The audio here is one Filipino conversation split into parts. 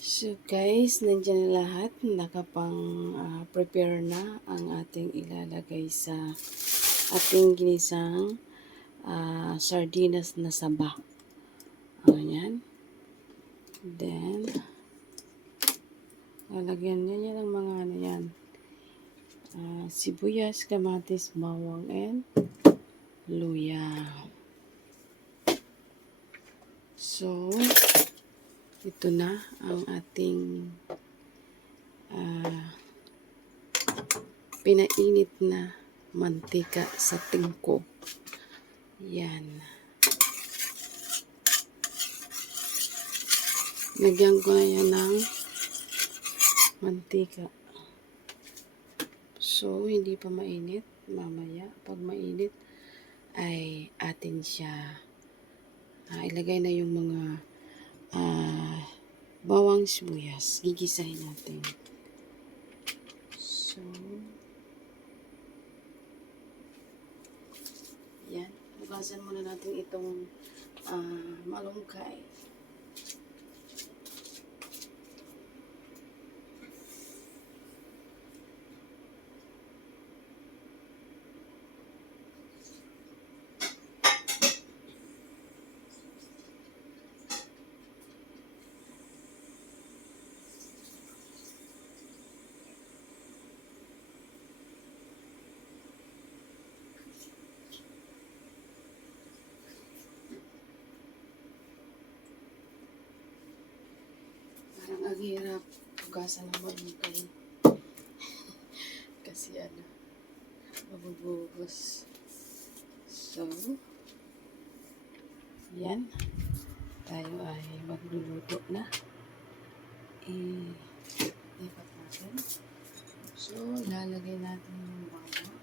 So guys, nandiyan na lahat. Nakapang-prepare na ang ating ilalagay sa ating ginisang sardinas na saba. Ayan. Then, lalagyan niya ng mga ano yan. Sibuyas, kamatis, bawang, and luya. So, ito na ang ating pinainit na mantika sa tingko. Yan. Lagyan ko na yan ng mantika. So, hindi pa mainit. Mamaya, pag mainit, ay atin siya ilagay na yung mga bawang sibuyas. Gigisahin natin. So, yan. Hugasan muna natin itong malunggay. Parang ang hirap hugasan ng malunggay. Kasi mabubugos. So, yan. Tayo ay magluluto na. Ipat natin. So, lalagay natin yung bawang.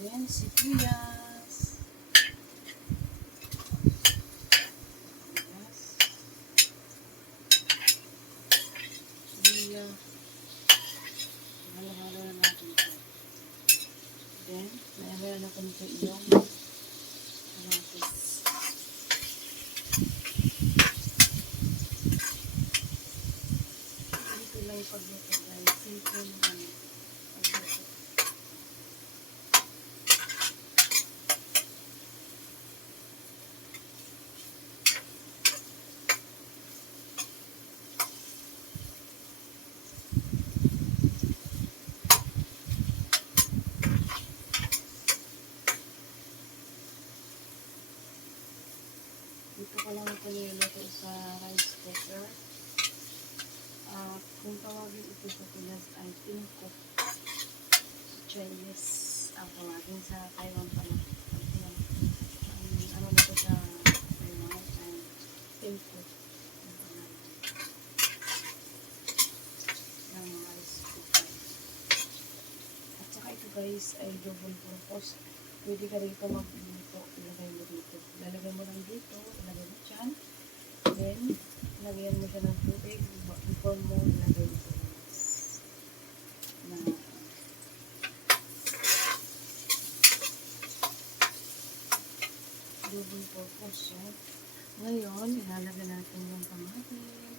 Then, sibuyas. Halo-halo na natin ito. Then, mayroon na kung ito yung kamatis. Ito lang yung pagluto guys. Simple na pagluto. Dito ko lang ito niluluto sa rice cooker. Kung tawagin ito sa Pinas ay tingko. Chinese. Tawagin sa Taiwan pala. Ano na ito sa Taiwan ay tingko. Ng rice cooker. At saka ito guys ay double purpose. Pwede ka rito magluto. Ilagay mo dito. Lalagay mo lang dito. Ilagay mo dyan. Then, lagyan mo siya ng tubig. Before mo ilagay mo sa na double purpose. So, ngayon, ilalagay natin yung kamatis.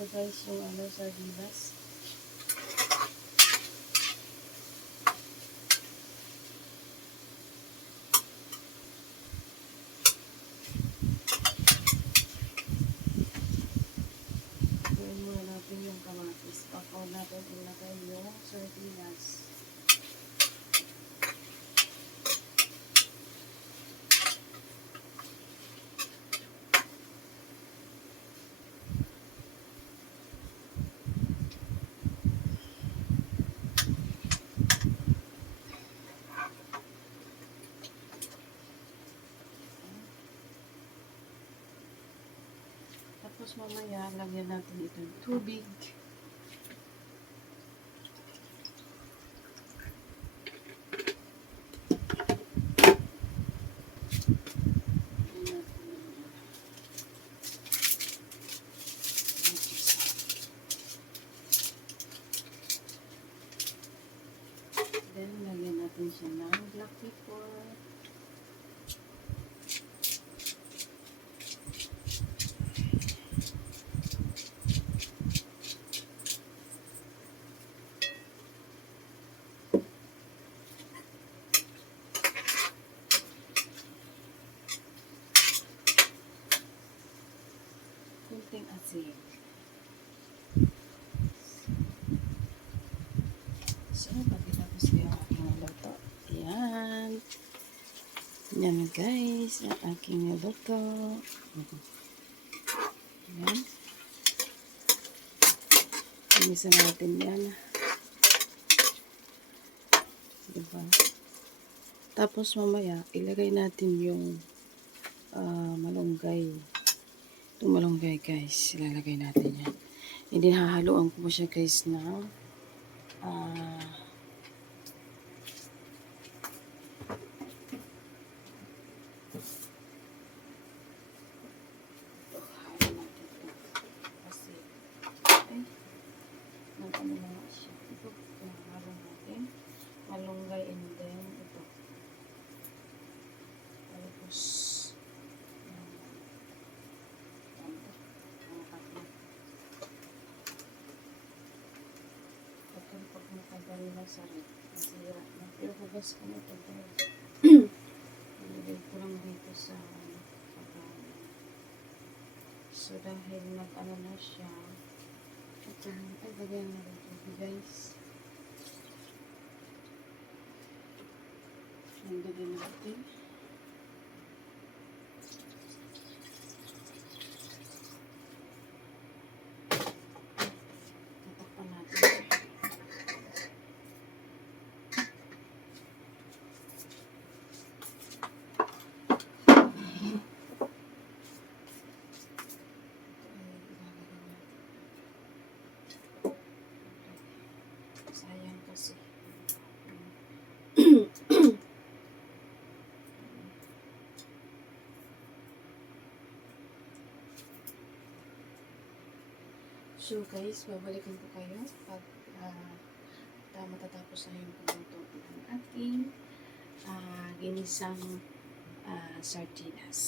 Ito guys yung sardinas. Gawin muna natin yung kamatis. Pakaw natin ilagay yung sardinas. Tapos mamaya, lagyan natin ito ng tubig. Then, lagyan natin siya ng black pepper. Kunting asin. So, pagkatapos ko yung aking niluto. Ayan. Yan guys, ang aking niluto. Ayan. Inisan natin yan. Diba? Tapos mamaya, ilagay natin yung malunggay. Itong malunggay guys, ilalagay natin yan. Hindi hahaluan ko siya guys na kasi ano na nga siya. Ito, pinahalo natin. Malunggay and then ito. Tapos pag matagal na sa rin. Masira na. Pero hugas ko na ito guys. Ilagay ko lang dito sa pagkain. So dahil nag-ano na siya, ito, ay bagay na rin guys. Nandagay natin. Tatakpan natin. Sayang kasi. So guys, babalikan ko kayo pag matatapos na yung pagluto ng aking ginisang sardinas.